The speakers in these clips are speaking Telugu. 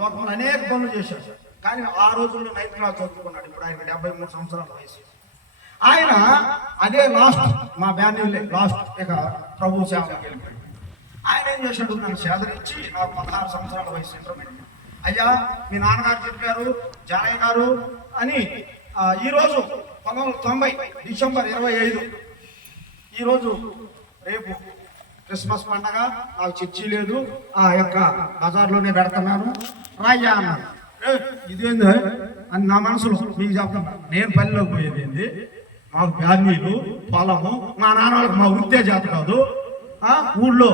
లోకంలో అనేక పనులు చేశాడు. కానీ ఆ రోజుల్లో 9th క్లాస్ చదువుకున్నాడు. ఇప్పుడు ఆయన 73 సంవత్సరాల వయసు. ఆయన అదే లాస్ట్ మా బ్యాన్యులే లాస్ట్ ఇక ప్రభు సేవకి వెళ్ళిపోయాడు. ఆయన ఏం చేశాడు, నన్ను సేదరించి నాకు 16 సంవత్సరాల వయసు ఇంటర్మీడియట్. అయ్యా మీ నాన్నగారు చెప్పారు జానయ్య గారు అని ఈరోజు 1990 డిసెంబర్ 25 ఈరోజు రేపు క్రిస్మస్ పండగ, నాకు చర్చి లేదు, ఆ యొక్క బజార్లోనే పెడుతున్నాను రాయ్యా అన్నాడు. ఇదేంది అని నా మనసులో మీకు చెప్తాను. నేను పల్లెలోకి పోయేది ఏంది, మాకు బ్యానీలు పొలము, మా నాన్న వాళ్ళకి మా వృత్తే చేత కాదు, ఊళ్ళో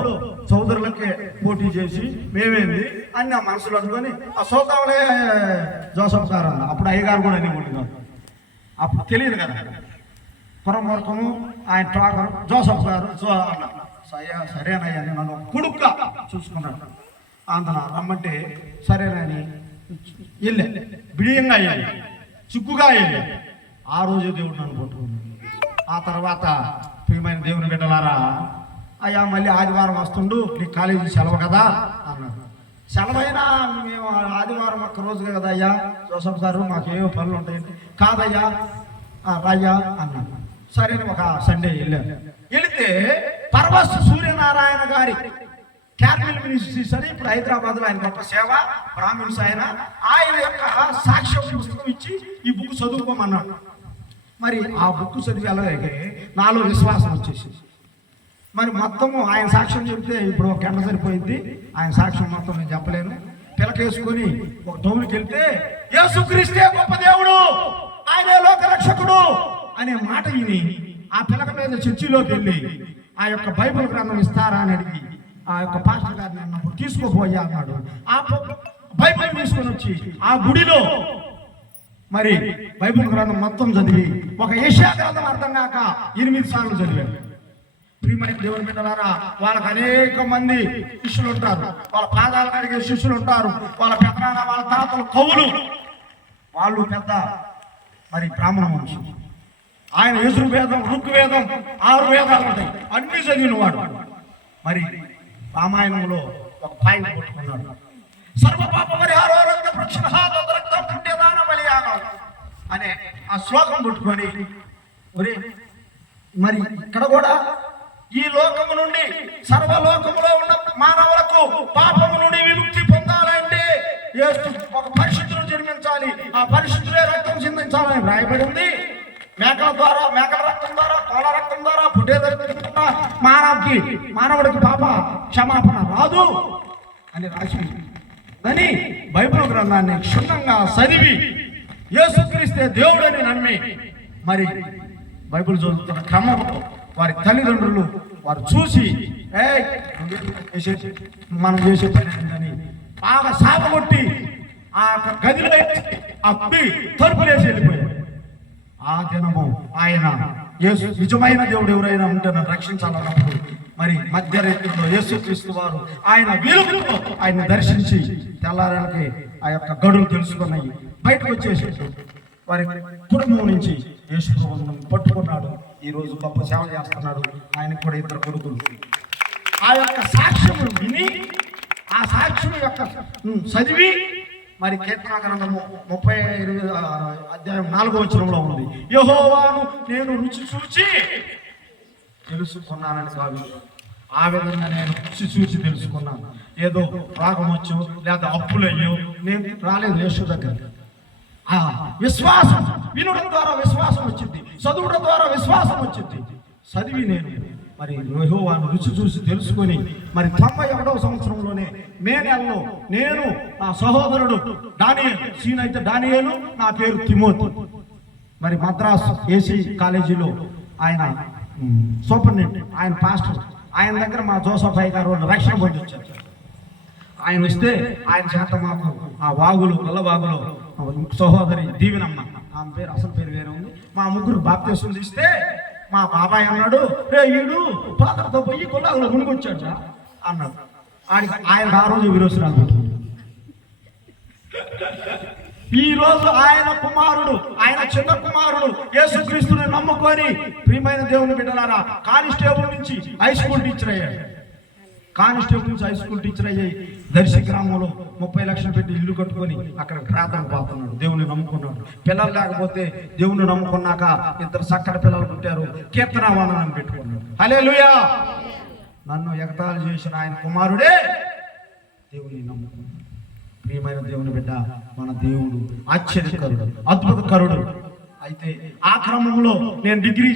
సోదరులకే పోటీ చేసి మేమేంది అని నా మనసులో అనుకొని ఆ సోదాములే జోసఫ్ గారు అన్న. అప్పుడు అయ్యగారు కూడా అనేవాళ్ళు కాదు, అప్పుడు తెలియదు కదా. పురమూర్ఖము ఆయన ట్రాకరు జోసఫ్ గారు అన్న. సరేనయ్యా అని నన్ను కొడుకుగా చూసుకున్నాడు. అందున రమ్మంటే సరేనని వెళ్ళా, బిడియంగా అయ్యాలి, చిక్కుగా అయ్యాలి. ఆ రోజు దేవుడు నన్ను కొట్టుకున్నాడు. ఆ తర్వాత ప్రియమైన దేవుని బిడ్డలారా, అయ్యా మళ్ళీ ఆదివారం వస్తుండు, నీ కాలేజీ సెలవు కదా అన్నాడు. సెలవైనా మేము ఆదివారం ఒక్క రోజు కదా అయ్యా జోసఫ్ గారు, మాకేమో పనులు ఉంటాయండి. కాదయ్యా రాయ్యా అన్నాడు. సరే ఒక సండే వెళ్ళాను. వెళితే పర్వస్ సూర్యనారాయణ గారి క్యాథలిక్ మినిస్ట్రీస్ అని ఇప్పుడు హైదరాబాద్లో ఆయన గొప్ప సేవ బ్రాహ్మిన్స్ ఆయన యొక్క సాక్ష్యం పుస్తకం ఇచ్చి ఈ బుక్ చదువుకోమన్నాడు. మరి ఆ బుక్ చదివి అలాగే నాలో విశ్వాసం వచ్చేసింది. మరి మొత్తము ఆయన సాక్ష్యం చెప్తే ఇప్పుడు ఒక గంట సరిపోయింది. ఆయన సాక్ష్యం మొత్తం నేను చెప్పలేను. పిలకేసుకొని ఒక టౌన్కి వెళ్తే యేసుక్రీస్తే గొప్ప దేవుడు, ఆయనే లోక రక్షకుడు అనే మాట విని ఆ పిలక మీద చర్చిలోకి వెళ్ళి ఆ యొక్క బైబిల్ గ్రంథం ఇస్తారా అని అడిగి ఆ యొక్క పాస్టర్ గారిని అన్నప్పుడు తీసుకోపోయా అన్నాడు. ఆ బైబిల్ తీసుకొని వచ్చి ఆ గుడిలో మరి బైబిల్ గ్రంథం మొత్తం చదివి ఒక యెషయా గ్రంథం అర్థం కాక 8 సార్లు చదివాడు. ప్రియమైన దేవుని బిడ్డలారా, వాళ్ళకి అనేక మంది శిష్యులు ఉంటారు, వాళ్ళ పాదాలు కడిగే శిష్యులు ఉంటారు, వాళ్ళ పెద్దనాన్న వాళ్ళ తాతలు కవులు, వాళ్ళు పెద్ద మరి బ్రాహ్మణ మనుషులు. ఆయన యజుర్వేదం ఋగ్వేదం 6 వేదాలు ఉంటాయి, అన్ని చదివిన వాడు. మరి రామాయణంలో ఒక పాయింట్ పట్టుకున్నాడు, సర్వపాప పరిహారో రక్త ప్రక్షిణః తద్రక్తం పుణ్యదాన బలియాగం అనే ఆ శ్లోకం పట్టుకొని మరి ఇక్కడ కూడా ఈ లోకము నుండి సర్వలోకములో ఉన్న మానవులకు పాపము నుండి విముక్తి పొందాలంటే ఒక పరిశుద్ధులు జన్మించాలి, ఆ పరిశుద్ధులే రక్తం చిందించాలని రాయబడి ఉంది. మేకల ద్వారా, మేకల రక్తం ద్వారా, కోళ్ళ రక్తం ద్వారా పుట్టేదరుకున్న మానవుడికి పాప క్షమాపణ రాదు అని రాసి అని బైబిల్ గ్రంథాన్ని క్షుణ్ణంగా చదివి యేసుక్రీస్తే దేవుడని నమ్మి మరి బైబిల్ చదువుతున్న క్రమంలో వారి తల్లిదండ్రులు వారు చూసి మనం చేసే పని ఏంటని బాగా సాపగొట్టి ఆ గదిలో ఆ కుడి తలుపులేసి వెళ్ళిపోయారు. ఆ దినము ఆయన యేసు నిజమైన దేవుడు ఎవరైనా ఉంటే నన్ను రక్షించాలన్నప్పుడు మరి మధ్యరేతుల్లో యేసుక్రీస్తు వారు ఆయన వెలుగుతో ఆయన దర్శించి తెల్లారానికి ఆ యొక్క గడులు తెలుసుకున్నాయి, బయటకు వచ్చేసి వారి కుటుంబం నుంచి యేసు ప్రభువును పట్టుకున్నాడు. ఈ రోజు గొప్ప సేవ చేస్తున్నాడు. ఆయనకు కూడా 2 కొడుకులు. ఆ యొక్క సాక్ష్యములు విని ఆ సాక్ష్యం యొక్క చదివి మరి కీర్తన గ్రంథము 32 అధ్యాయం 4వ వచనంలో ఉంది, యెహోవాను నేను రుచి చూచి తెలుసుకున్నానని కాదు, ఆ విధంగా నేను రుచి చూసి తెలుసుకున్నాను. ఏదో రాగం వచ్చో లేదా అప్పులయ్యో నేను రాలేదు యేసు దగ్గర. విశ్వాసం వినడం ద్వారా విశ్వాసం వచ్చింది, చదువుడం ద్వారా విశ్వాసం వచ్చింది. చదివి నేను మరి యెహోవాను రుచి చూసి తెలుసుకొని మరి 91వ సంవత్సరంలోనే మే నెలలో నేను నా సహోదరుడు దానియేలు, సీన్ అయితే దానియేలు, నా పేరు తిమోతి, మరి మద్రాసు ఏసీ కాలేజీలో ఆయన సూపరింటెండెంట్, ఆయన పాస్టర్, ఆయన దగ్గర మా జోసఫ్ అయ్య గారు రక్షణ పొంది వచ్చారు. ఆయన వస్తే ఆయన చేత మాకు ఆ వాగులు గొల్లవాగులో సహోదరి దీవెనమ్మ, ఆమె పేరు అసలు పేరు వేరే ఉంది, మా ముగ్గురు బాప్తిస్మం ఇస్తే మా బాబాయ్ అన్నాడు, రే ఈడు పాత్రతో పోయి గొల్లవాగులో మునిగొచ్చాడు అన్నాడు. ఆయన ఆ రోజు విరోచనాలు పెట్టుకున్నాడు. ఈ రోజు ఆయన కుమారుడు, ఆయన చిన్న కుమారుడు యేసుక్రీస్తుని నమ్ముకొని ప్రియమైన దేవుని బిడ్డలారా కానిస్టేబుల్ నుంచి హై స్కూల్ టీచర్ అయ్యాడు. కానిస్టేబుల్స్ హై స్కూల్ టీచర్ అయ్యి దర్శి గ్రామంలో 30 లక్షలు పెట్టి ఇల్లు కట్టుకొని అక్కడ ప్రార్థన పోతున్నాడు, దేవుని నమ్ముకున్నాడు. పిల్లలు లేకపోతే దేవుని నమ్ముకున్నాక 2 చక్కటి పిల్లలు పుట్టారు, కీర్తనావనం పెట్టుకున్నాడు. హల్లెలూయా. నన్ను ఎగతాళి చేసిన ఆయన కుమారుడే దేవుని నమ్ముకున్నాడు. ప్రియమైన దేవుని బిడ్డ, మన దేవుడు ఆశ్చర్యకరుడు, అద్భుతకరుడు. అయితే ఆ క్రమంలో నేను డిగ్రీ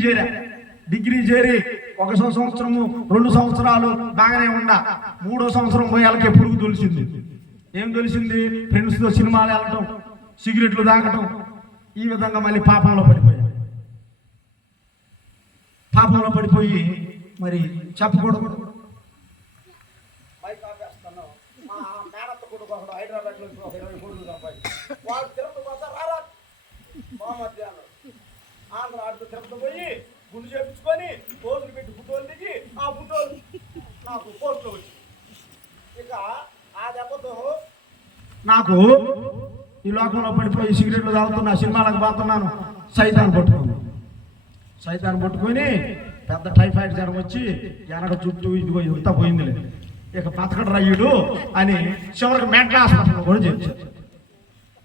చేరి 1 సంవత్సరము 2 సంవత్సరాలు బాగానే ఉన్నా. 3వ సంవత్సరం పోయాలకే పురుగు తొలిసింది. ఏం తెలిసింది? ఫ్రెండ్స్తో సినిమాలు వెళ్ళటం, సిగరెట్లు తాగటం, ఈ విధంగా మళ్ళీ పాపంలో పడిపోయి మరి చెప్పకూడదు. ఆంధ్ర ఆడుతూ తిరుపతి పోయి గుండు చేపించుకొని పోజులు పెట్టి ఫోటోలు దిగి ఆ ఫోటోలు నాకు పోస్ట్లో వచ్చి ఇక ఆ దెబ్బతో నాకు ఈ లోకంలో పడిపోయి సిగరెట్లు తాగుతున్నా, సినిమాలకు పోతున్నాను. సైతాన్ని పట్టుకొని పెద్ద టైఫాయిడ్ జ్వరం వచ్చి వెనక చుట్టూ ఇదిగో ఇంత పోయిందిలే, ఇక బతకడు రయ్యుడు అని చివరికి మెంటల్ హాస్పిటల్ కూడా చేర్చారు.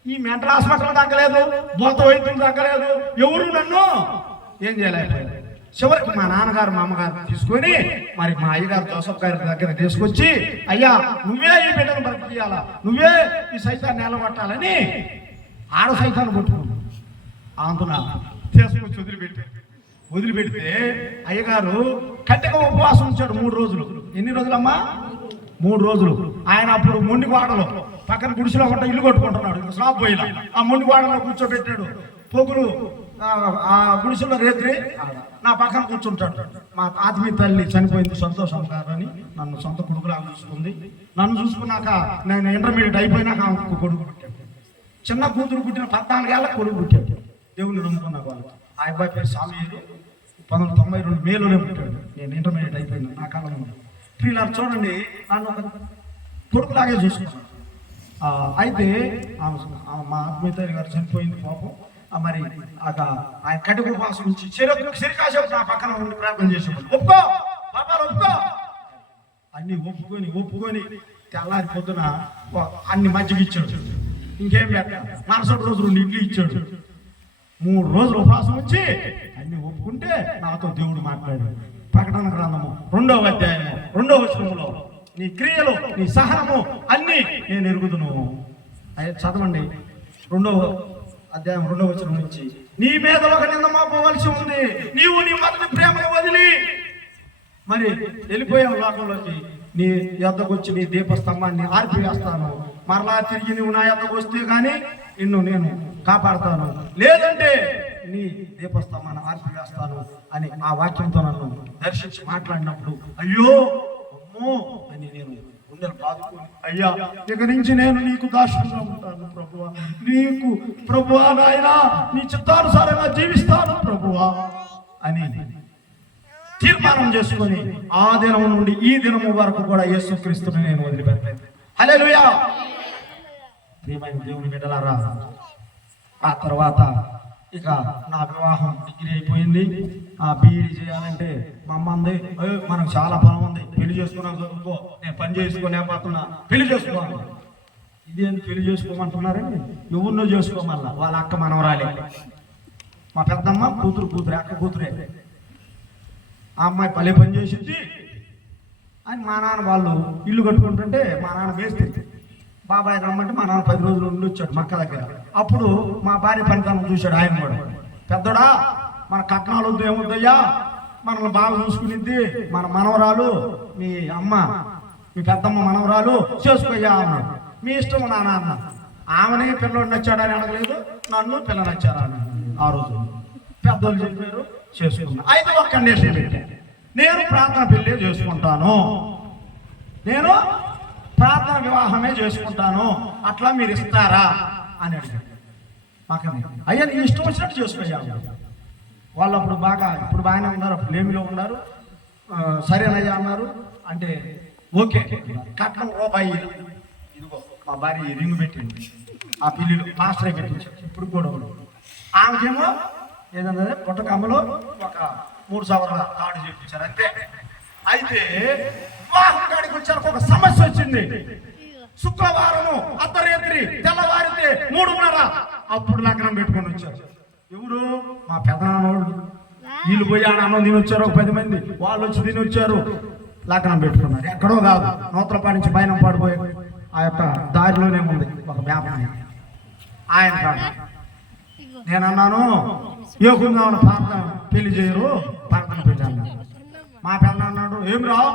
ఈ మెంటల్ హాస్పిటల్ తగ్గలేదు, బోత వైద్యులు తగ్గలేదు, ఎవరు నన్ను ఏం చేయలేకపోయారు. చివరికి మా నాన్నగారు మా అమ్మగారు తీసుకొని మరి మా అయ్యగారు జోసఫ్ గారి దగ్గర తీసుకొచ్చి, అయ్యా నువ్వే ఈ బిడ్డను బ్రతికియాలా, నువ్వే ఈ సైతాన్ని నిలబట్టాలని ఆడ సైతాన్ని పట్టుకున్నాను. అందున తీసుకొచ్చి వదిలిపెడితే అయ్యగారు కట్టెగా ఉపవాసం ఉంచాడు 3 రోజులు. ఎన్ని రోజులమ్మా? 3 రోజులు. ఆయన అప్పుడు మొండివాడలో పక్కన గుడిసెలో ఉంటే ఇల్లు కొట్టుకుంటున్నాడు, స్లాబ్ పోయిలా. ఆ మొండివాడలో కూర్చోబెట్టాడు. పొగులు ఆ గుడిసెలో రేత్రి నా పక్కన కూర్చుంటాడు. మా ఆత్మీయ తల్లి చనిపోయింది సంతోషం గారని నన్ను సొంత కొడుకులాగా చూసుకుంది. నన్ను చూసుకున్నాక నేను ఇంటర్మీడియట్ అయిపోయినాక ఆమెకు కొడుకు పుట్టాడు. చిన్న కూతురు పుట్టిన 14 ఏళ్ళ కొడుకు పుట్టాడు. దేవుని నమ్ముకున్నాక వాళ్ళు. ఆ అబ్బాయి పేరు సామీయుడు. 1992 మేలోనే పుట్టాడు. నేను ఇంటర్మీడియట్ అయిపోయినా నా కాలం ముందు. ప్రియులారు చూడండి, నన్ను ఒక కొడుకులాగే చూసుకున్నాను. అయితే మా ఆత్మీయ తల్లి గారు చనిపోయింది పాపం. మరి ఆయన కడుపు ఉపవాసం నుంచి సిరికాశం నా పక్కన ఉండి ప్రార్థన చేసేవాడు. ఒప్పుకో పాపాలు ఒప్పుకో అన్ని ఒప్పుకొని తెల్లారి పొద్దున అన్ని మజ్జిగ ఇచ్చాడు. ఇంకేం పెట్ట మరుసటి రోజు 2 ఇడ్లీ ఇచ్చాడు. 3 రోజులు ఉపవాసం వచ్చి అన్ని ఒప్పుకుంటే నాతో దేవుడు మాట్లాడాడు. ప్రకటన గ్రంథము 2వ అధ్యాయము 2వ వచనములో నీ క్రియలు నీ సహనము అన్ని నేను ఎరుగుదును. చదవండి 2వ అధ్యాయం 2వ వచనం నుంచి. నీ మీద ఒక నింద మోపవలసి ఉంది, నీవు నీ మొదటి ప్రేమను వదిలి మరి వెళ్ళిపోయావు లోకంలోకి. నీ యొద్దకు వచ్చి నీ దీపస్తంభాన్ని ఆర్పివేస్తాను. మరలా తిరిగి నువ్వు నా యొద్దకు వస్తే కానీ నిన్ను నేను కాపాడుతాను, లేదంటే నీ దీపస్తంభాన్ని ఆర్పివేస్తాను అని ఆ వాక్యంతో నన్ను దర్శించి మాట్లాడినప్పుడు అయ్యో అమ్మో అని నేను గుండెలు బాదుకొని, అయ్యా ఇక నుంచి నేను నీకు దాసుడుగా ఉంటాను ప్రభువా, నీకు ప్రభువా నాయనా నీ చిత్తానుసారంగా జీవిస్తాను ప్రభువా అని తీర్మానం చేసుకొని ఆ దినం నుండి ఈ దినము వరకు కూడా యేసుక్రీస్తుని నేను వదిలిపెట్టలేదు. హల్లెలూయా. ప్రియమైన దేవుని బిడ్డలారా, ఆ తర్వాత ఇక నా వివాహం డిగ్రీ అయిపోయింది. ఆ బీఈడీ చేయాలంటే మా అమ్మ అంది, మనకు చాలా పొలం ఉంది, పెళ్లి చేసుకున్నాను, చదువుకో, నేను పని చేసుకోలేకపోతున్నా, పెళ్లి చేసుకోవాలి. ఇదేంటి పెళ్లి చేసుకోమంటున్నారని? ఎవరినో చేసుకోమల్లా, వాళ్ళ అక్క మనవరాలే. మా పెద్దమ్మ కూతురు అక్క కూతురే. ఆ అమ్మాయి పల్లె పని చేసింది అని మా నాన్న వాళ్ళు ఇల్లు కట్టుకుంటుంటే మా నాన్న వేస్తే బాబాయ్ రమ్మంటే మా నాన్న 10 రోజులు ఉండి వచ్చాడు మక్క దగ్గర. అప్పుడు మా భార్య పనితనం చూశాడు ఆయన కూడా. పెద్దోడా మన కట్నాలు వద్దు ఏమొద్దయ్యా, మనల్ని బాగా చూసుకునిద్ది మన మనవరాలు, మీ అమ్మ మీ పెద్దమ్మ మనవరాలు, చేసుకోయ్యా అన్నాడు. మీ ఇష్టం నాన్న అన్న. ఆమెనే పిల్లడు నచ్చాడని అడగలేదు, నన్ను పిల్ల నచ్చారా అని. ఆ రోజు పెద్దోళ్ళు చెప్పారు, చేసుకున్నా. అయితే ఒక కండిషన్ పెట్టాను, నేను ప్రార్థన పెళ్ళి చేసుకుంటాను, నేను ప్రార్థన వివాహమే చేసుకుంటాను, అట్లా మీరు ఇస్తారా అని అడిగారు. మాకని అయ్యా నీ ఇష్టం వచ్చినట్టు చేసుకోవాలి. వాళ్ళు అప్పుడు ఇప్పుడు బాగానే ఉన్నారు, అప్పుడు లేమిలో ఉన్నారు. సరేనయ్యా అన్నారు. అంటే ఓకే కట్నం రూపాయి, ఇదిగో మా భార్య రింగు పెట్టింది, ఆ పిల్లిలో ప్లాస్టర్ పెట్టించారు. ఇప్పుడు కూడా ఆమెకేమో ఏదన్నా పుట్టకమ్మలో ఒక 3 సవర్ల కార్డు చేయించారు అంతే. అయితే వివాహం కాడికి వచ్చారు ఒక సమస్య వచ్చింది. శుక్రవారము అర్ధరాత్రి తెల్లవారితే 3:30 అప్పుడు లగ్నం పెట్టుకొని వచ్చారు. ఎవరు? మా పెదనాన్నోళ్ళు. వీళ్ళు పోయి అన్నం తిని వచ్చారు, ఒక 10 మంది. వాళ్ళు వచ్చి తిని వచ్చారు, లగ్నం పెట్టుకున్నారు. ఎక్కడో కాదు, నూతలపాటి నుంచి పైన పడిపోయి ఆ యొక్క దారిలోనే ఉంది ఒక వ్యాపారం. ఆయన కాదు. నేను అన్నాను, యోగుందామని ప్రార్థన పెళ్లి చేయరు, ప్రార్థన పెళ్లి అన్నాడు. మా పెద్ద అన్నాడు, ఏం రావు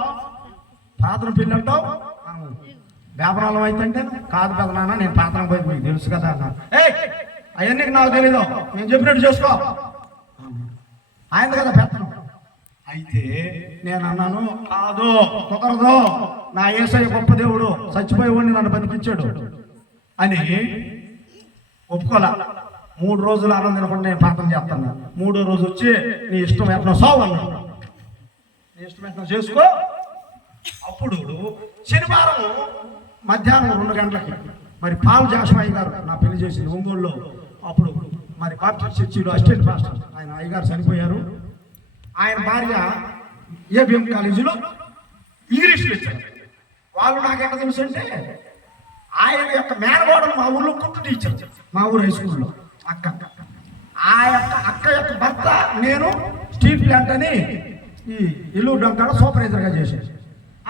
ప్రార్థన పెళ్లి అంటావు, వ్యాపారాలు అయితే కాదు పెదనాన్న, నేను ప్రార్థన పోయి మీకు తెలుసు కదా అన్నాను. అవన్నీ నాకు తెలీదు, నేను చెప్పినట్టు చేసుకో. ఆయన కదా పెత్తనం. అయితే నేను అన్నాను, కాదు కుదరదు, నా యేసయ్య గొప్ప దేవుడు, చచ్చిపోయేవాడిని నన్ను బతికిచ్చాడు అని ఒప్పుకోలే. 3 రోజులు ఆనందం తినకుండా నేను ప్రార్థన చేస్తాను. 3వ రోజు వచ్చి నీ ఇష్టం ఎట్లా సావు అన్నాడు. నీ ఇష్టం ఎట్లా చేసుకో. అప్పుడు శనివారం మధ్యాహ్నం 2 గంటలకి మరి పాల్ జాషువా గారు నా పెళ్లి చేసింది ఒంగోలులో. అప్పుడు మరి బాప్టిస్ట్ చర్చిలో అసిస్టెంట్ పాస్టర్ ఆయన అయ్యగారు చనిపోయారు. ఆయన భార్య ఏబిఎం కాలేజీలో ఇంగ్లీష్ లెక్చరర్. వాళ్ళు నాకెట్లా తెలుసు అంటే, ఆయన యొక్క మేనగోడలు మా ఊళ్ళో కుట్టు టీచర్, మా ఊరు హై స్కూల్లో అక్క. ఆ యొక్క అక్క యొక్క భర్త నేను స్టీల్ ప్లాంట్ అని ఈ ఇల్లు డంకాడ సూపర్వైజర్గా చేశాను.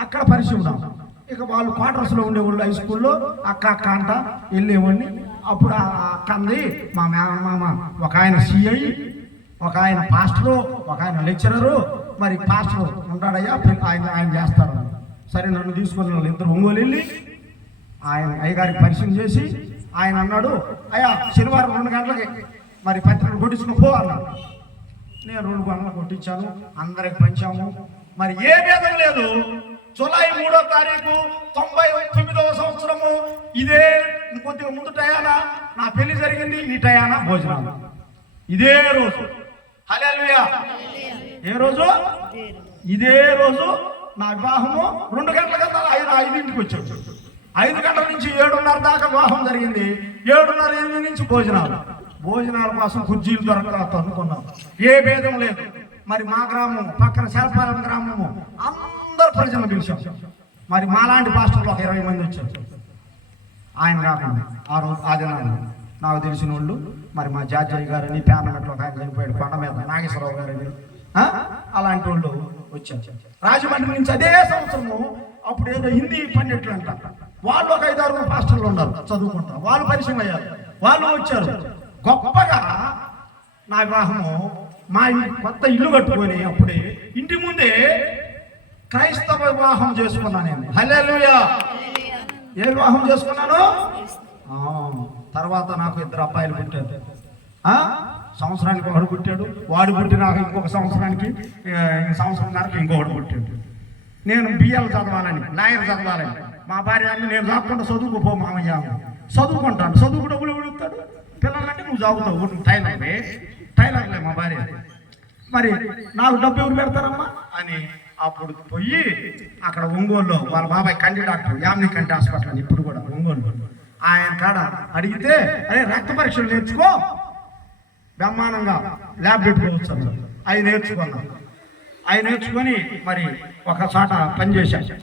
అక్కడ పరిచయం ఉన్నాం. ఇక వాళ్ళు క్వార్టర్స్లో ఉండేవాళ్ళు హై స్కూల్లో. అక్క అక్క అంట వెళ్ళేవాడిని. అప్పుడు ఆ అక్క అంది, మా మేనమామ ఒక ఆయన సిఐ, ఒక ఆయన పాస్టరు, ఒక ఆయన లెక్చరరు, మరి పాస్టర్ ఉంటాడయ్యా, ఆయన చేస్తారు. సరే నన్ను తీసుకొని వాళ్ళు ఇద్దరు ఒంగోలు వెళ్ళి ఆయన అయ్యగారికి పరిచయం చేసి ఆయన అన్నాడు, అయ్యా శనివారం 2 గంటలకి మరి పత్రికలు కొట్టించుకుని పో అన్నాడు. నేను 2 గంటలకు కొట్టించాను, అందరికి పంచాము. మరి ఏ భేదం లేదు. జూలై 3వ తారీఖు 99వ సంవత్సరము ఇదే కొద్దిగా ముందు టయానా నా పెళ్లి జరిగింది. ఈ టయానా భోజనాలు ఇదే రోజు. హల్లెలూయా. ఏ రోజు? ఇదే రోజు నా వివాహము. 2 గంటల కదా 5ంటికి వచ్చాడు. 5 గంటల నుంచి 7:30 దాకా వివాహం జరిగింది. 7:30 నుంచి భోజనాల కోసం కుర్చీలు దొరకరాదు అనుకున్నాం. ఏ భేదం లేదు. మరి మా గ్రామం పక్కన శరపాలెం గ్రామము అందరు ప్రజలను పిలిచాం. మరి మాలాంటి పాస్టర్లు ఒక 20 మంది వచ్చారు. ఆయన కాకుండా ఆ రోజు ఆ దినాన్ని నాకు తెలిసిన వాళ్ళు మరి మా జార్జయ్య గారని ప్యానమెట్లో ఒక ఆయన చనిపోయాడు కొండ మీద, నాగేశ్వరరావు గారని, అలాంటి వాళ్ళు వచ్చారు. రాజమండ్రి నుంచి అదే సంవత్సరము అప్పుడు ఏదో హిందీ పండితులు అంట, వాళ్ళు ఒక 5-6 పాస్టర్లు ఉన్నారు చదువుకుంటారు. వాళ్ళు పరిచయం అయ్యారు, వాళ్ళు వచ్చారు. గొప్పగా నా వివాహము మా కొత్త ఇల్లు కట్టుకొని అప్పుడే ఇంటి ముందే క్రైస్తవ వివాహం చేసుకున్నాను నేను. హల్లెలూయా. ఏ వివాహం చేసుకున్నాను? తర్వాత నాకు 2 అబ్బాయిలు పుట్టారు. సంవత్సరానికి ఒకడు పుట్టాడు. వాడు పుట్టి నాకు ఇంకొక సంవత్సరానికి సంవత్సరంన్నరకు ఇంకొకడు పుట్టాడు. నేను బిఎల్ చదవాలని, లాయర్ చదవాలని మా భార్య అన్ని నేను చదవకుండా చదువుకుపో మామయ్య, చదువుకుంటాను. చదువుకు డబ్బులు ఉడుతాడు. పిల్లలంటే నువ్వు చదువుతావు, టైలర్లే మా భార్య. మరి నాకు డబ్బు ఎవరు పెడతారమ్మా అని అప్పుడు పోయి అక్కడ ఒంగోలులో వాళ్ళ బాబాయ్ కంటి డాక్టర్, యామిని కంటి హాస్పిటల్ అని ఇప్పుడు కూడా ఒంగోలు, ఆయన కాడ అడిగితే అదే రక్త పరీక్షలు నేర్చుకో, బ్రహ్మాండంగా ల్యాబ్ పెట్టుకోవచ్చు. అవి నేర్చుకున్నాను. అవి నేర్చుకొని మరి ఒక చోట పనిచేశాను.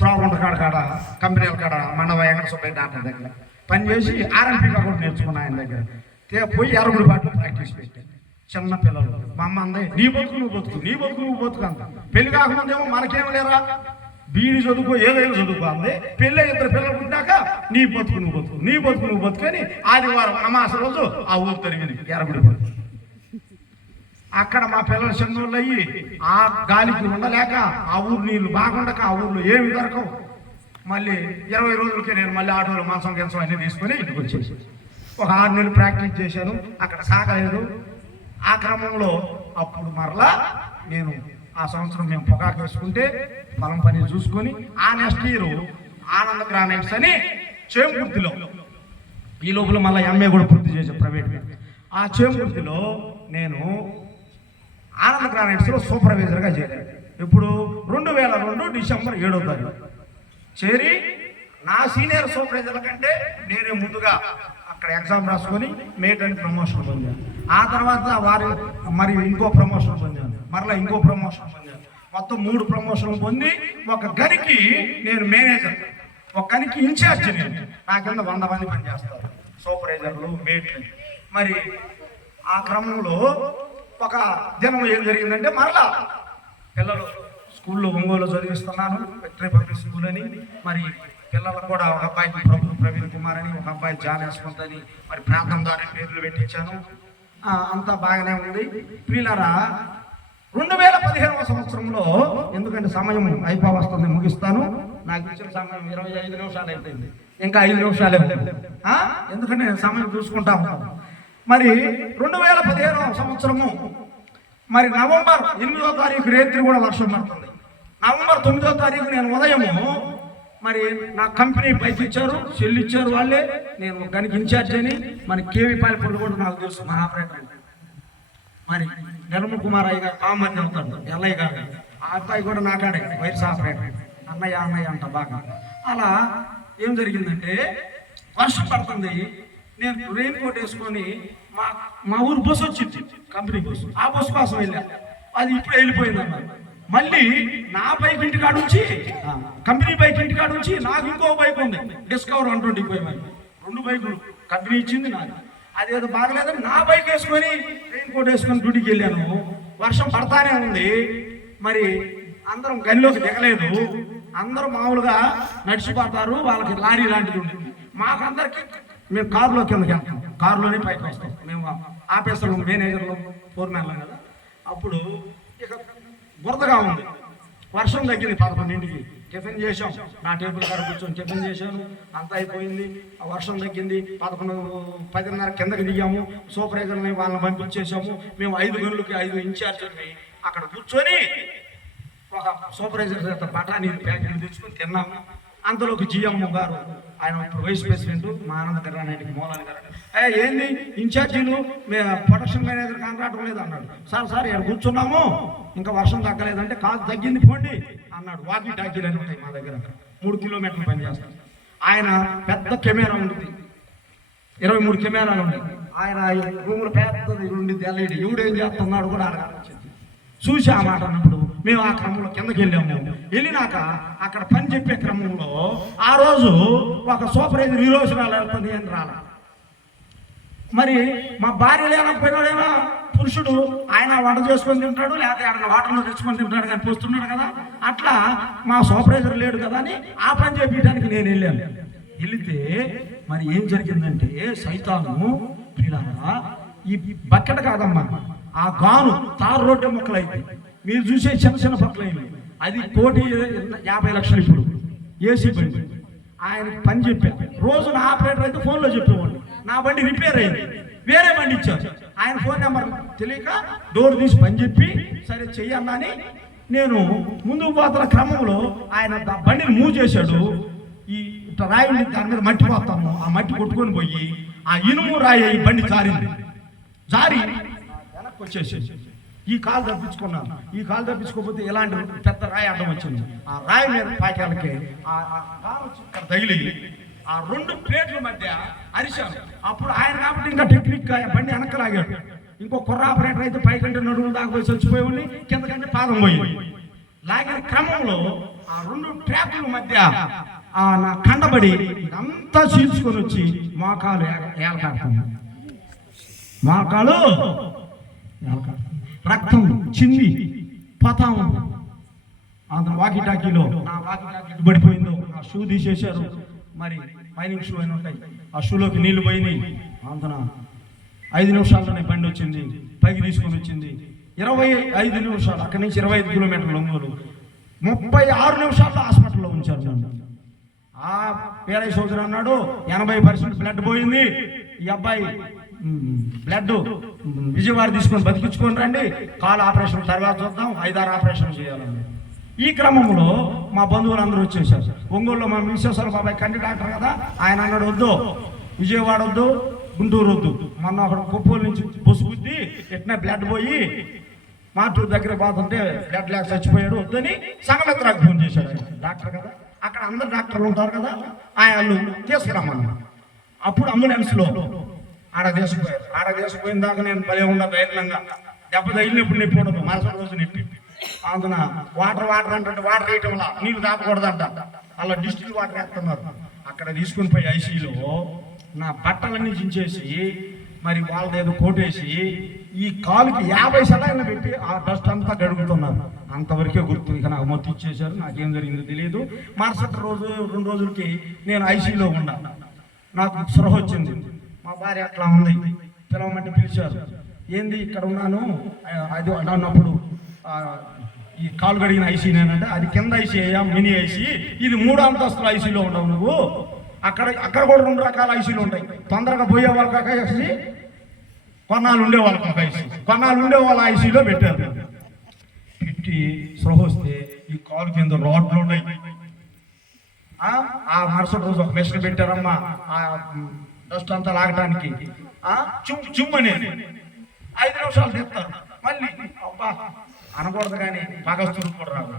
త్రోగుంట కాడ కంపెనీల కాడ మండవ వెంకట సుబ్బయ్య డాక్టర్ దగ్గర పనిచేసి ఆర్ఎంపీగా కూడా నేర్చుకున్నా ఆయన దగ్గర. పోయి ఎరుగుడు పాటలు ప్రాక్టీస్ పెట్టాను. చిన్న పిల్లలు మా అమ్మ అందే, నీ బతుకు నువ్వు బతుకు అంత. పెళ్లి కాకముందేమో మనకేం లేరా, బీడి చదువుకో ఏదైనా చదువుకో అంది. పెళ్ళి 2 పిల్లలు పుట్టాక నీ బతుకు నువ్వు బతుకు అని ఆదివారం అమాస రోజు ఆ ఊరు తిరిగింది ఎరుగుడి పాటు. అక్కడ మా పిల్లలు చిన్నోళ్ళు అయ్యి ఆ గాలికి ఉండలేక ఆ ఊరు నీళ్ళు బాగుండక ఆ ఊర్లో ఏమి దొరకవు. మళ్ళీ 20 రోజులకి నేను మళ్ళీ ఆటోలో మాంసం గింసం అన్నీ తీసుకొని ఇంటికి వచ్చేసి ఒక 6 నెలలు ప్రాక్టీస్ చేశాను. అక్కడ సాగలేదు. ఆ క్రమంలో అప్పుడు మరలా నేను ఆ సంవత్సరం మేము పొగాకు వేసుకుంటే పొలం పని చూసుకొని ఆ నెక్స్ట్ ఇయర్ ఆనంద గ్రానైట్స్ అని చేంకుర్తిలో, ఈ లోపల మళ్ళీ ఎంఏ కూడా పూర్తి చేసే ప్రైవేట్గా. ఆ చేంకుర్తిలో నేను ఆనంద గ్రానైట్స్లో సూపర్వైజర్గా చేరాను. ఇప్పుడు 2002 డిసెంబర్ 7వ తారీఖు చేరి నా సీనియర్ సూపర్వైజర్ల కంటే నేనే ముందుగా అక్కడ ఎగ్జామ్ రాసుకొని మేట్ అని ప్రమోషన్ పొందాను. ఆ తర్వాత వారు మరి ఇంకో ప్రమోషన్ పొందాను, మరలా ఇంకో ప్రమోషన్ పొందాను. మొత్తం 3 ప్రమోషన్లు పొంది ఒక గనికి నేను మేనేజర్, ఒక గనికి ఇన్ఛార్జ్. నేను నా కింద 100 మంది పనిచేస్తారు, సూపర్వైజర్లు, మేట్లు. మరి ఆ క్రమంలో ఒక దినం ఏం జరిగిందంటే, మరలా పిల్లలు స్కూల్లో ఒంగోలు చదివిస్తున్నాను, వెటరీ పబ్లిక్ స్కూల్ అని. మరి పిల్లలకు కూడా ఒక అబ్బాయికి ప్రవీణ్ కుమార్ అని, ఒక అబ్బాయి జాన్ యశ్వంత్ అని, మరి ప్రాంతం ద్వారా పేర్లు పెట్టించాను. అంతా బాగానే ఉంది. ప్రియులారా, 2015వ సంవత్సరంలో, ఎందుకంటే సమయం అయిపోవస్తుంది, ముగిస్తాను. నాకు ఇచ్చిన సమయం 25 నిమిషాలు అయిపోయింది, ఇంకా 5 నిమిషాలే ఉంది. ఎందుకంటే నేను సమయం చూసుకుంటా ఉంటాను. మరి 2015వ సంవత్సరము మరి నవంబర్ 8వ తారీఖు రాత్రి కూడా వర్షం పడుతుంది. నవంబర్ 9వ తారీఖు నేను ఉదయము మరి నా కంపెనీ పైకి ఇచ్చారు, సెల్ ఇచ్చారు వాళ్ళే. నేను దానికి ఇన్ఛార్జ్ అని. మరి కేవీ పాలపల్లి కూడా నాకు తెలుసు, మన ఆపరేటర్. మరి నిర్మల్ కుమార్ అయ్య గారు కామని అవుతాడు, ఎల్లయ్య గారు. ఆ అబ్బాయి కూడా నాకాడే వైర్స్ ఆపరేటర్. అన్నయ్య అంట బాగా. అలా ఏం జరిగిందంటే, వర్షం పడుతుంది. నేను రెయిన్ కోట్ వేసుకొని మా ఊరు బస్సు వచ్చింది, కంపెనీ బస్సు. ఆ బస్సు కోసం వెళ్ళా. అది ఇప్పుడు వెళ్ళిపోయింది అన్నారు. మళ్ళీ నా బైక్ ఇంటికాడ నుంచి, కంపెనీ బైక్ ఇంటికాడ నుంచి నాకు ఇంకో బైక్ ఉంది, డిస్కవర్ 125. 2 బైకులు కంపెనీ ఇచ్చింది, నాకు అదేదో బాగలేదని నా బైక్ వేసుకొని రెయిన్ కోట్ వేసుకొని డ్యూటీకి వెళ్ళాను. వర్షం పడతానే ఉంది. మరి అందరం గల్లిలోకి దిగలేదు. అందరూ మామూలుగా నడిచిపోతారు, వాళ్ళకి లారీ లాంటిది ఉంటుంది. మాకందరికి మేము కారులో కిందకి వెళ్తాం, కారులోనే పైకి వస్తాం. మేము ఆఫీసర్లు, మేనేజర్లు, ఫోర్మెన్లు కదా. అప్పుడు ఇక బురదగా ఉంది. వర్షం తగ్గింది 11ంటికి. టిఫిన్ చేసాం, నా టేబుల్ కాడ కూర్చొని టిఫిన్ చేశాను. అంతా అయిపోయింది. ఆ వర్షం తగ్గింది. 10:30 కిందకి దిగాము. సూపర్వైజర్ని వాళ్ళని పంపించేసాము. మేము 5 గనులకి 5 ఇన్ఛార్జీలని అక్కడ కూర్చొని ఒక సూపర్వైజర్ చేత బఠానీ ప్యాకెట్లు తెచ్చుకొని తిన్నాము. అంతలోకి జిఎం గారు, ఆయన ఇప్పుడు వైస్ ప్రెసిడెంట్, మా ఆనంద కర్ణానికి మూలాన్ని గారు, ఏంది ఇన్ఛార్జీలు ప్రొడక్షన్ మేనేజర్ కాంట్రాక్ట్ లేదు అన్నాడు. సార్ ఇక్కడ కూర్చున్నాము, ఇంకా వర్షం తగ్గలేదంటే, కాదు తగ్గింది పోండి అన్నాడు. వాకీ టాకీలు అని ఉంటాయి మా దగ్గర, 3 కిలోమీటర్లు పనిచేస్తాం. ఆయన పెద్ద కెమెరా ఉంటుంది, 23 కెమెరాలు ఉన్నాయి. ఆయన రూములు పెద్దది ఉండి తెల్లడి, ఎవడేం చేస్తున్నాడు కూడా అడగాలి. చూసి ఆ మాట అన్నప్పుడు మేము ఆ క్రమంలో కిందకి వెళ్ళాము. వెళ్ళినాక అక్కడ పని చెప్పే క్రమంలో ఆ రోజు ఒక సూపర్వైజర్ ఈ రోజు రాలేకపోతే అని రాల. మరి మా భార్య లేకపోయినాడేమో పురుషుడు, ఆయన వంట చేసుకొని తింటాడు, లేకపోతే ఆయన వాటర్లో తెచ్చుకొని తింటాడు, కానీ పోస్తున్నాడు కదా. అట్లా మా సూపర్వైజర్ లేడు కదా అని ఆ పని చేపించడానికి నేను వెళ్ళాను. వెళితే మరి ఏం జరిగిందంటే, సైతాను పిల్లగా ఈ బకెట్ కాదమ్మా, ఆ గాను తారు రోడ్డు మొక్కలు అయితే మీరు చూసే చిన్న పక్కలైంది, అది 1,50,00,000 ఇప్పుడు ఏసీ బండి. ఆయన పని చెప్పాను. రోజు నా ఆపరేటర్ అయితే ఫోన్లో చెప్పేవాడు, నా బండి రిపేర్ అయింది, వేరే బండి ఇచ్చారు. ఆయన ఫోన్ నెంబర్ తెలియక డోర్ తీసి పని చెప్పి సరే చెయ్యన్నాని నేను ముందుకు పోతున్న క్రమంలో ఆయన బండిని మూవ్ చేశాడు. ఈ రాయి దాని మీద మట్టి పోతాము, ఆ మట్టి కొట్టుకొని పోయి ఆ ఇనుము రాయి బండి జారి వెనక్కి వచ్చేసేసి ఈ కాలు తప్పించుకున్నాను. ఈ కాలు తప్పించుకోకపోతే ఇలాంటి పెద్ద రాయి అడ్డం వచ్చింది. ఆ రాయి మీద పాకాలకి తగిలి ఆ 2 ప్లేట్ల మధ్య అరిశాను. అప్పుడు ఆయన కాబట్టి ఇంకా టెక్నిక్ బండి వెనక్కలాగాడు. ఇంకో కుర్ర ఆపరేటర్ అయితే పైకంటే నడుము దాకా పోయి చచ్చిపోయి కిందకంటే పాదం పోయి లాగిన క్రమంలో ఆ 2 ట్రాక్ల మధ్య నా కండబడి అంతా చీల్చుకొని వచ్చి మోకాలు ఏలకాడుతుంది. మోకాలు ఏలకాడుతుంది, రక్తం చింది పోతా ఉంది. అందులో వాకీ టాకీలో నా వాకీ టాకీ పడిపోయిందో, ఆ షూ తీసేశారు. మరి మైనింగ్ షూ అని ఉంటాయి, ఆ షూలోకి నీళ్లు పోయినాయి. అందున 5 నిమిషాల్లోనే బండి వచ్చింది, పైకి తీసుకొని వచ్చింది. 25 నిమిషాలు, అక్కడి నుంచి 25 కిలోమీటర్లు ఒంగోలు, 36 నిమిషాల్లో హాస్పిటల్లో ఉంచారు నన్ను. ఆ పేరయ్య సోదరు అన్నాడు 80% బ్లడ్ పోయింది, ఈ అబ్బాయి బ్లడ్ విజయవాడ తీసుకొని బతికించుకొని రండి, కాలు ఆపరేషన్ తర్వాత చూద్దాం, 5-6 ఆపరేషన్ చేయాలండి. ఈ క్రమంలో మా బంధువులు అందరూ వచ్చేసారు. ఒంగోలులో మా మిశ్వేశ్వర బాబాయ్ కంటి డాక్టర్ కదా, ఆయన అన్నాడు వద్దు, విజయవాడ వద్దు, గుంటూరు వద్దు, మొన్న అక్కడ కొప్పూరు నుంచి బస్సు బుద్ధి ఎట్లా బ్లడ్ పోయి మాటూరు దగ్గర పోతుంటే బ్లడ్ లేక చచ్చిపోయాడు, వద్దని సంగమిత్రాకు ఫోన్ చేశాడు. డాక్టర్ కదా, అక్కడ అందరు డాక్టర్లు ఉంటారు కదా, ఆయన తీసుకురమ్మన్నా. అప్పుడు అంబులెన్స్లో ఆడ తీసుకుపోయారు. ఆడ తీసుకుపోయిన దాకా నేను భలే ఉన్నా ధైర్యంగా, దెబ్బ తగిలినప్పుడు నొప్పి ఉండదు, మరుసటి రోజు నొప్పి. అందున వాటర్ అంటే వాటర్ వేయటం వల్ల నీళ్ళు తాగకూడదంట, అలా డిస్టిల్ వాటర్ వేస్తున్నారు. అక్కడ తీసుకుని పోయి ఐసీలో నా బట్టలన్నీ చించేసి మరి వాళ్ళదేదో కోటేసి ఈ కాలుకి 50 సెలైన్లు పెట్టి ఆ డస్ట్ అంతా గడుపుతున్నారు. అంతవరకే గుర్తు. ఇక నాకు మొత్తం ఇచ్చేశారు, నాకేం జరిగిందో తెలియదు. మరుసటి రోజు 2 రోజులకి నేను ఐసీలో ఉన్నా. నాకు స్పృహ వచ్చింది. మా భార్య అట్లా ఉంది, పిలవమంటే పిలిచారు. ఏంది ఇక్కడ ఉన్నాను అది అన్నప్పుడు ఈ కాలు కడిగిన ఐసీ నేనంటే అది కింద ఐసీ అయ్యా, మినీ ఐసీ, ఇది 3 అంతస్తుల ఐసీలో ఉండవు నువ్వు. అక్కడ కూడా 2 రకాల ఐసీలు ఉంటాయి. తొందరగా పోయే వాళ్ళకి ఒక ఐసీ, కొన్నాళ్ళు ఉండే వాళ్ళకి ఒక ఐసీ. కొన్నాళ్ళు ఉండే వాళ్ళ ఐసీలో పెట్టారు. పెట్టి స్పృహ వస్తే ఈ కాలు కింద రాడ్లు ఉన్నాయి. ఆ మరుసటి రోజు ఒక మెషిన్ పెట్టారమ్మా ఆ డస్ట్ అంతా లాగడానికి. చుమ్మని 5 నిమిషాలు తెస్తారు. మళ్ళీ అబ్బా అనకూడదు కానీ పగస్తులు కూడా రావు.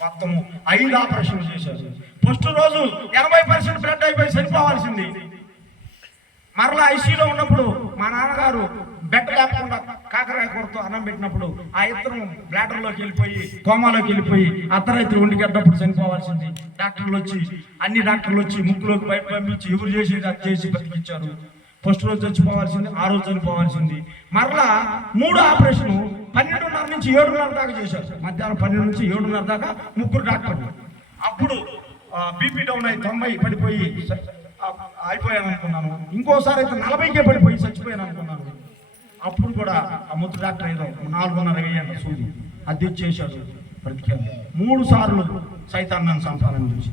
మొత్తము 5 ఆపరేషన్లు చేశారు. ఫస్ట్ రోజు 80% బ్లడ్ అయిపోయి చనిపోవాల్సింది. మరలా ఐసీలో ఉన్నప్పుడు మా నాన్నగారు బెడ్ లేకుండా కాకరాయ కూరతో అన్నం పెట్టినప్పుడు ఆ ఇద్దరు బ్లాడర్లోకి వెళ్ళిపోయి కోమాలోకి వెళ్ళిపోయి అర్ధరాత్రి ఒంటికెళ్ళినప్పుడు చనిపోవాల్సింది. అన్ని డాక్టర్లు వచ్చి ముక్కులోకి బయట పంపించి ఎవరు చేసి చేసి బతికించారు. ఫస్ట్ రోజు చచ్చిపోవాల్సింది, ఆ రోజు చనిపోవాల్సింది. మరలా 3 ఆపరేషన్ 12:30 నుంచి 7:30 దాకా చేశారు. మధ్యాహ్నం 12 నుంచి 7:30 దాకా 3 డాక్టర్లు. అప్పుడు బీపీ డౌన్ అయి 90 పడిపోయి అయిపోయాను అనుకున్నాను. ఇంకోసారి అయితే 40కే పడిపోయి చచ్చిపోయాను అనుకున్నాను. అప్పుడు కూడా ఆ ముద్దు డాక్టర్ ఏదో 4:30 వేయండి సూది అది చేశాడు, బ్రతికాను. 3 సార్లు సైతాన్ నన్ను సంపాదన చూసి.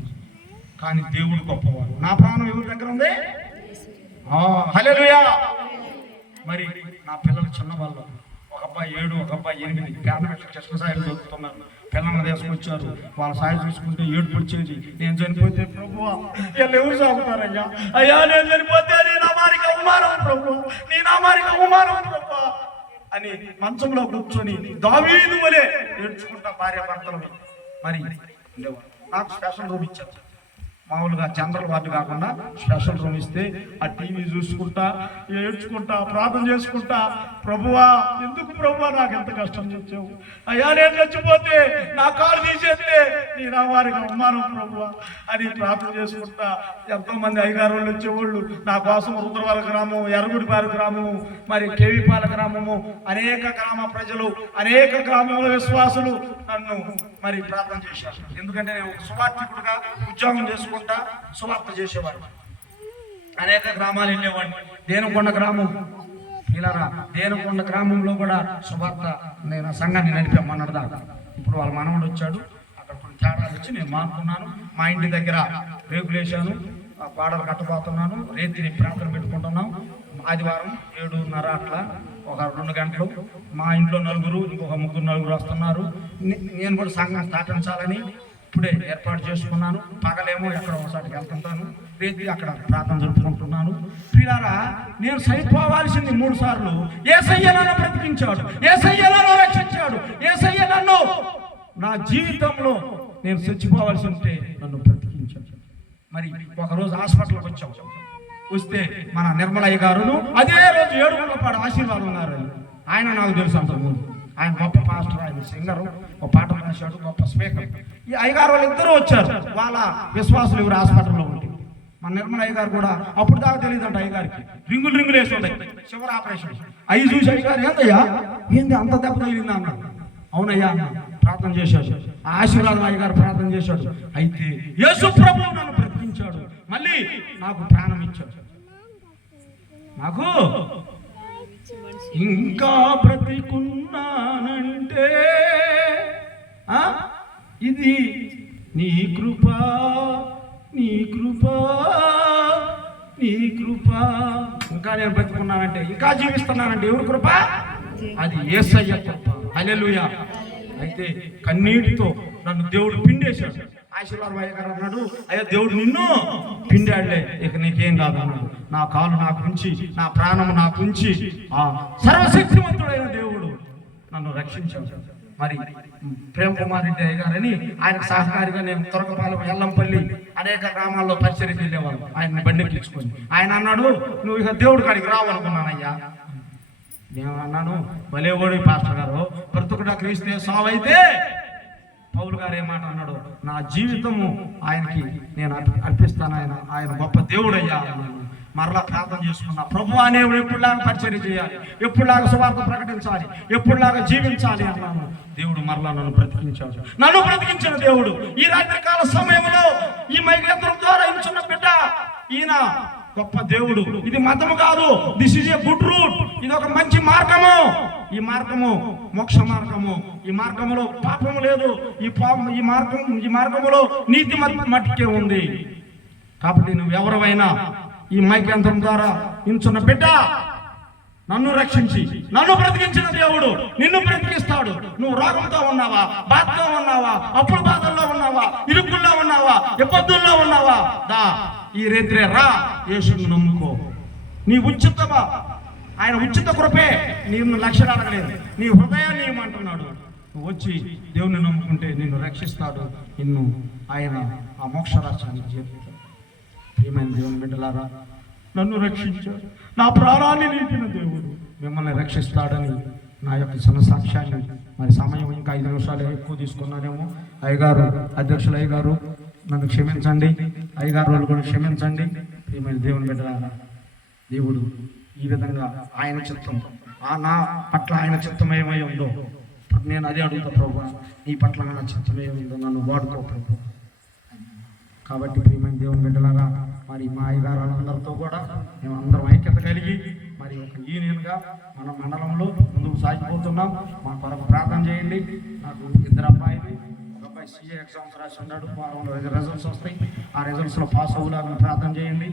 కానీ దేవుడు గొప్పవాడు. నా ప్రాణం ఎవరి దగ్గర ఉంది? హల్లెలూయా. మరి నా పిల్లలు చిన్నవాళ్ళు, ఒక అబ్బాయి 7, ఒక అబ్బాయి 8 ప్యారామెట్రిక్ టెస్ట్ సాయిలు చదువుతున్నారు. పిల్లల్ని తీసుకొచ్చారు. వాళ్ళ సాయి చూసుకుంటే ఏడుపు వచ్చేది. నేను చనిపోతే ప్రభువా వీళ్ళు ఎవరు సాగుతారయ్యా, అయ్యా నేను చనిపోతే నీ నామానికి అవమానం ప్రభువా, నీ నామానికి అవమానం ప్రభువా అని మంచంలో కూర్చొని దావీదు వలె ఏడ్చుకుంటా భార్య భర్తలు. మరి నాకు స్పెషల్ రూమ్ ఇచ్చారు. మామూలుగా జనరల్ వార్డు కాకుండా స్పెషల్ రూమ్ ఇస్తే ఆ టీవీ చూసుకుంటా ఏడ్చుకుంటా ప్రార్థన చేసుకుంటా, ప్రభువా ఎందుకు ప్రభువా నాకు ఎంత కష్టం తెచ్చావు, అయ్యా నేను చచ్చిపోతే నా కాలు తీసేస్తే నీ నా వారికి అవమానం ప్రభువా అని ప్రార్థన చేసుకుంటా. ఎంతోమంది అయ్యగారు వాళ్ళు వచ్చేవాళ్ళు నా కోసం. రుద్రవర గ్రామం, ఎర్రగుడిపాల గ్రామము, మరి కేవీపాల గ్రామము, అనేక గ్రామ ప్రజలు, అనేక గ్రామంలో విశ్వాసులు నన్ను మరి ప్రార్థన చేశారు. ఎందుకంటే నేను ఒక సువార్థికుడుగా ఉద్యోగం చేసుకుంటా సువార్త చేసేవాడిని. అనేక గ్రామాలు వెళ్ళేవాడిని. దేనుకొండ గ్రామం పిల్లరా, దేనుకొండ గ్రామంలో కూడా సువార్త నేను సంఘాన్ని నడిపాను మొన్నటి దాకా. ఇప్పుడు వాళ్ళ మనవడు వచ్చాడు, అక్కడ కొన్ని తేడాలు వచ్చి నేను మానుకున్నాను. మా ఇంటి దగ్గర రేగులేశాను, పాడలు కట్టబోతున్నాను, రేతిని ప్రార్థన పెట్టుకుంటున్నాం. ఆదివారం 7:30 అట్లా ఒక 2 గంటలు మా ఇంట్లో 4, ఇంకొక 3 వస్తున్నారు. నేను కూడా సంఘం స్థాపించాలని ఇప్పుడే ఏర్పాటు చేసుకున్నాను. పగలేమో ఎక్కడ ఒకసారికి వెళ్తుంటాను, రేతి అక్కడ ప్రార్థన జరుపుకుంటున్నాను. పిల్లారా, నేను చనిపోవాల్సింది 3 సార్లు యేసయ్య నన్ను బ్రతికించాడు, యేసయ్య నన్ను రక్షించాడు, యేసయ్య నన్ను నా జీవితంలో నేను చచ్చిపోవాల్సి ఉంటే నన్ను బ్రతికించాడు. మరి ఒకరోజు హాస్పిటల్కి వస్తే మన నిర్మలయ్య గారును అదే రోజు ఏడుగుండపాడు ఆశీర్వాదం గారు, ఆయన నాకు తెలుసు అంతకుముందు. ఆయన గొప్ప పాస్టర్, ఆయన సింగరు, ఒక పాట రాశాడు, గొప్ప స్పీకర్. ఈ అయ్యగారు వాళ్ళు ఇద్దరు వచ్చారు. వాళ్ళ విశ్వాసులు ఎవరు హాస్పిటల్లో ఉంటే మన నిర్మలయ్య గారు కూడా అప్పుడు దాకా తెలియదు అంట. అయ్యగారికి రింగులు వేసి ఉంటాయి, చివరి ఆపరేషన్. అవి చూసి అయ్యగారు ఏందయ్యా ఏంది అంత దెబ్బ తగిలిందా అన్నాడు. అవునయ్యా అన్న, ప్రార్థన చేశాడు. ఆ ఆశీర్వాదం అయ్యగారు ప్రార్థన చేశాడు. అయితే యేసు ప్రభువు నన్ను బ్రతికించాడు, మళ్ళీ నాకు ప్రాణం ఇచ్చాడు. నాకు ఇంకా బ్రతికున్నానంటే ఇది నీ కృప, నీ కృప, నీ కృప. ఇంకా నేను బ్రతికున్నానంటే, ఇంకా జీవిస్తున్నానంటే ఎవరి కృప? అది యేసయ్య కృప. హల్లెలూయా. అయితే కన్నీటితో నన్ను దేవుడు పిండేశాడు. ఆశీర్వాదం అయ్యగారు అన్నాడు, అయ్యా దేవుడు నిన్ను పిండాడులే, ఇక నీకేం కాదు అన్నాడు. నా కాలు నాకు ఉంచి, నా ప్రాణం నాకు ఉంచి, ఆ సర్వశక్తివంతుడైన దేవుడు నన్ను రక్షించాడు. మరి ప్రేమ్ కుమార్ రెడ్డి అయ్యగారని ఆయనకు సహకారిగా నేను తొరకపాలెం, ఎల్లంపల్లి అనేక గ్రామాల్లో పరిచయం వెళ్ళేవాళ్ళు. ఆయన్ని బండెక్కించుకొని ఆయన అన్నాడు, నువ్వు ఇక దేవుడి కాడికి రావాలనుకున్నానయ్యా. నేను అన్నాను, భలే ఓడి పాస్టర్ గారు, బ్రతుకుట క్రీస్తే సావైతే పౌలు గారు ఏమాట అన్నాడు, నా జీవితము ఆయనకి నేను అర్పిస్తాను, ఆయన గొప్ప దేవుడయ్యా అన్నాను. మరలా ప్రార్థన చేసుకున్నా, ప్రభు అనేవాడు ఎప్పుడులాగా పరిచర్య చేయాలి, ఎప్పుడులాగా సువార్త ప్రకటించాలి, ఎప్పుడులాగా జీవించాలి అన్నాను. దేవుడు మరలా నన్ను బ్రతికించిన దేవుడు ఈ రాత్రికాల సమయంలో ఈ మైగ్రంథం ద్వారా ఇచ్చిన బిడ్డ ఈయన గొప్ప దేవుడు. ఇది మతము కాదు, this is a good route. ఇది ఒక మంచి మార్గము. ఈ మార్గము మోక్ష మార్గము. ఈ మార్గములో పాపము లేదు. ఈ మార్గములో నీతి మట్టుకే ఉంది. కాబట్టి నువ్వు ఎవరైనా ఈ మైగ్రంథం ద్వారా ఇంచున్న బిడ్డ, నన్ను రక్షించి నన్ను బ్రతికించిన దేవుడు నిన్ను బ్రతికిస్తాడు. నువ్వు రోగంతో ఉన్నావా, బాధతో ఉన్నావా, అప్పుల బాధల్లో ఉన్నావా, ఇరుకుల్లో ఉన్నావా, ఇబ్బందుల్లో ఉన్నావా, దా ఈ రేత్రే రా, యేసుని నమ్ముకో. నీ ఉచితమా, ఆయన ఉచిత కృపే. నిన్ను లక్షలు అడగలేదు, నీ హృదయాన్ని ఏమంటున్నాడు. నువ్వు వచ్చి దేవుని నమ్ముకుంటే నిన్ను రక్షిస్తాడు. నిన్ను ఆయన ఆ మోక్ష రాజ్యానికి చేరుతాడు. ప్రియమైన దేవుని బిడ్డలారా, నన్ను రక్షించాడు, నా ప్రాణాన్ని నిలిపిన దేవుడు మిమ్మల్ని రక్షిస్తాడని నా యొక్క చిన్న సాక్ష్యాన్ని, మరి సమయం ఇంకా 5 నిమిషాలు ఎక్కువ తీసుకున్నానేమో. అయ్యగారు, అధ్యక్షులు అయ్యగారు నన్ను క్షమించండి, అయ్యగారు వాళ్ళు కూడా క్షమించండి. ప్రియమైన దేవుని బిడ్డలారా, దేవుడు ఈ విధంగా ఆయన చిత్తం, నా పట్ల ఆయన చిత్తం ఏమై ఉందో నేను అదే అడుగుతా, ప్రభు నీ పట్ల నా చిత్తం ఏమైందో నన్ను వాడుకో ప్రభు. కాబట్టి ప్రియమైన దేవుని బిడ్డలారా, మరి మా అయ్యగారులందరితో కూడా మేము అందరం ఐక్యత కలిగి మరి ఒక యూనియన్గా మన మండలంలో ముందుకు సాగిపోతున్నాం. మా కొరకు ప్రార్థన చేయండి. నాకు 2 అబ్బాయిలు, ఒక అబ్బాయి CA ఎగ్జామ్స్ రాసి ఉన్నాడు, వారంలో రిజల్ట్స్ వస్తాయి. ఆ రిజల్ట్స్లో పాస్ అవ్వలాగా ప్రార్థన చేయండి.